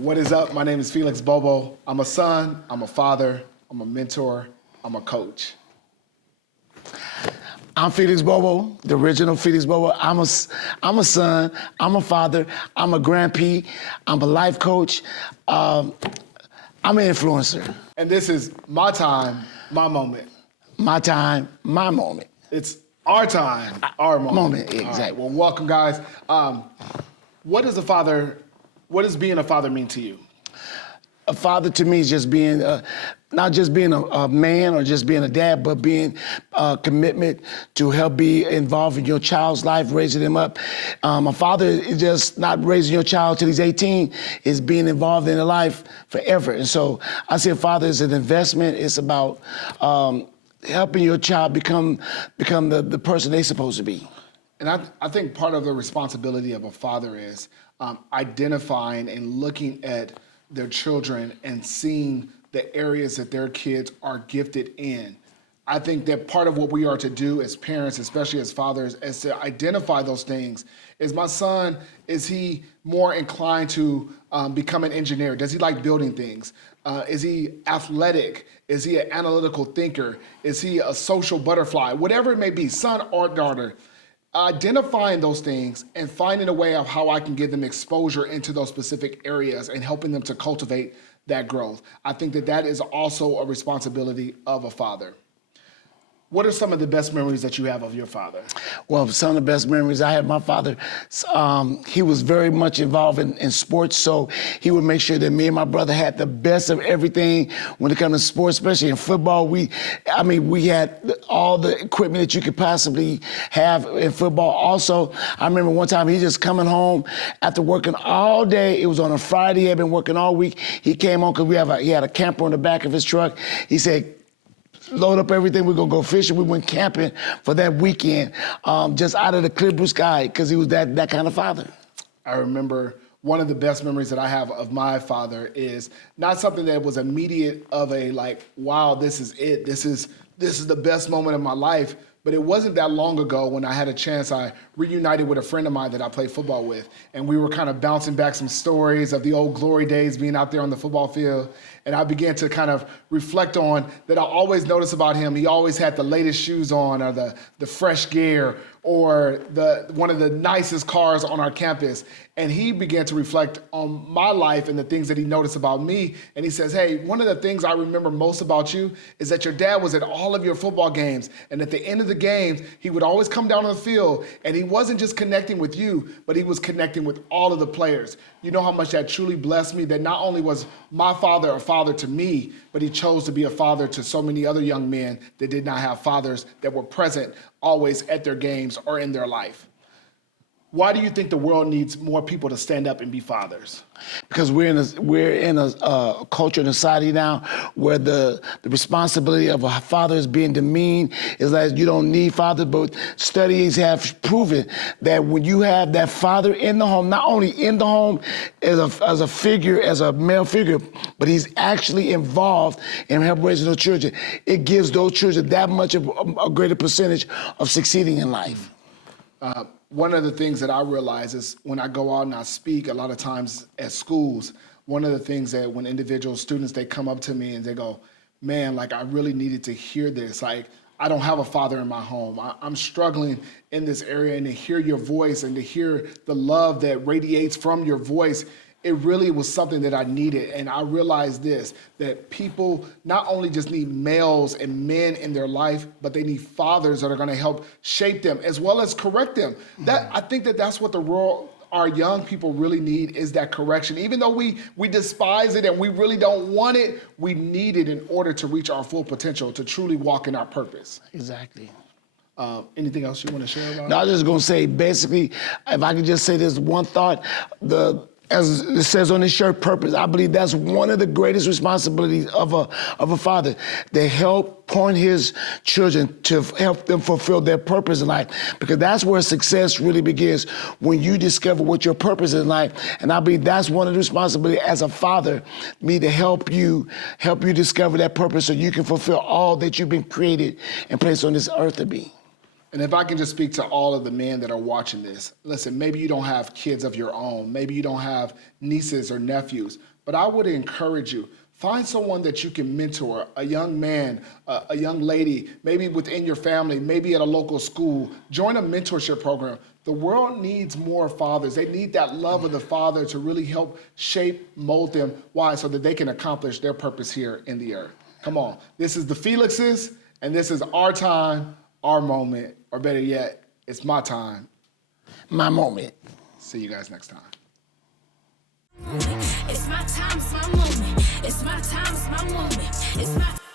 What is up? My name is Felix Bobo. I'm a son, I'm a father, I'm a mentor, I'm a coach. I'm Felix Bobo, the original Felix Bobo. I'm a son, I'm a father, I'm a grandpa, I'm a life coach, I'm an influencer. And this is my time, my moment. My time, my moment. It's our time, our moment. Exactly. All right, well, welcome, guys. What does being a father mean to you? A father to me is just being, not just being a man or just being a dad, but being a commitment to help be involved in your child's life, raising them up. A father is just not raising your child till he's 18, is being involved in their life forever. And so I see a father as an investment. It's about helping your child become the person they're supposed to be. And I think part of the responsibility of a father is identifying and looking at their children and seeing the areas that their kids are gifted in. I think that part of what we are to do as parents, especially as fathers, is to identify those things. Is my son, is he more inclined to become an engineer? Does he like building things? Is he athletic? Is he an analytical thinker? Is he a social butterfly? Whatever it may be, son or daughter, identifying those things and finding a way of how I can give them exposure into those specific areas and helping them to cultivate that growth. I think that that is also a responsibility of a father. What are some of the best memories that you have of your father? Well, some of the best memories I had, my father, he was very much involved in sports, so he would make sure that me and my brother had the best of everything when it comes to sports, especially in football. We had all the equipment that you could possibly have in football. Also, I remember one time he just coming home after working all day. It was on a Friday. He had been working all week. He came home because he had a camper on the back of his truck. He said, load up everything, we're gonna go fishing. We went camping for that weekend, just out of the clear blue sky, because he was that kind of father. I remember one of the best memories that I have of my father is not something that was immediate of a like, wow, this is it. This is the best moment of my life. But it wasn't that long ago when I had a chance, I reunited with a friend of mine that I played football with. And we were kind of bouncing back some stories of the old glory days being out there on the football field. And I began to kind of reflect on that I always noticed about him. He always had the latest shoes on, or the fresh gear, or one of the nicest cars on our campus. And he began to reflect on my life and the things that he noticed about me. And he says, hey, one of the things I remember most about you is that your dad was at all of your football games. And at the end of the games, he would always come down on the field, and he wasn't just connecting with you, but he was connecting with all of the players. You know how much that truly blessed me, that not only was my father a father to me, but he chose to be a father to so many other young men that did not have fathers that were present always at their games or in their life. Why do you think the world needs more people to stand up and be fathers? Because we're in a culture and a society now where the responsibility of a father is being demeaned. It's like you don't need fathers, but studies have proven that when you have that father in the home, not only in the home as a figure, as a male figure, but he's actually involved in helping raising those children, it gives those children that much of a greater percentage of succeeding in life. One of the things that I realize is when I go out and I speak a lot of times at schools, one of the things that when students, they come up to me and they go, man, like I really needed to hear this. Like I don't have a father in my home. I'm struggling in this area, and to hear your voice and to hear the love that radiates from your voice, it really was something that I needed. And I realized this, that people not only just need males and men in their life, but they need fathers that are gonna help shape them as well as correct them. I think that that's what our young people really need, is that correction. Even though we despise it and we really don't want it, we need it in order to reach our full potential, to truly walk in our purpose. Exactly. Anything else you wanna share about it? No, I was just gonna say, basically, if I could just say this one thought, as it says on his shirt, purpose, I believe that's one of the greatest responsibilities of a father, to help point his children, to help them fulfill their purpose in life, because that's where success really begins, when you discover what your purpose is in life. And I believe that's one of the responsibilities as a father, me, to help you discover that purpose so you can fulfill all that you've been created and placed on this earth to be. And if I can just speak to all of the men that are watching this, listen, maybe you don't have kids of your own, maybe you don't have nieces or nephews, but I would encourage you, find someone that you can mentor, a young man, a young lady, maybe within your family, maybe at a local school. Join a mentorship program. The world needs more fathers. They need that love of the father to really help shape, mold them. Why? So that they can accomplish their purpose here in the earth. Come on. This is the Felixes, and this is our time, our moment, or better yet, it's my time. My moment. See you guys next time. It's my time, it's my moment. It's my time, it's my moment. It's my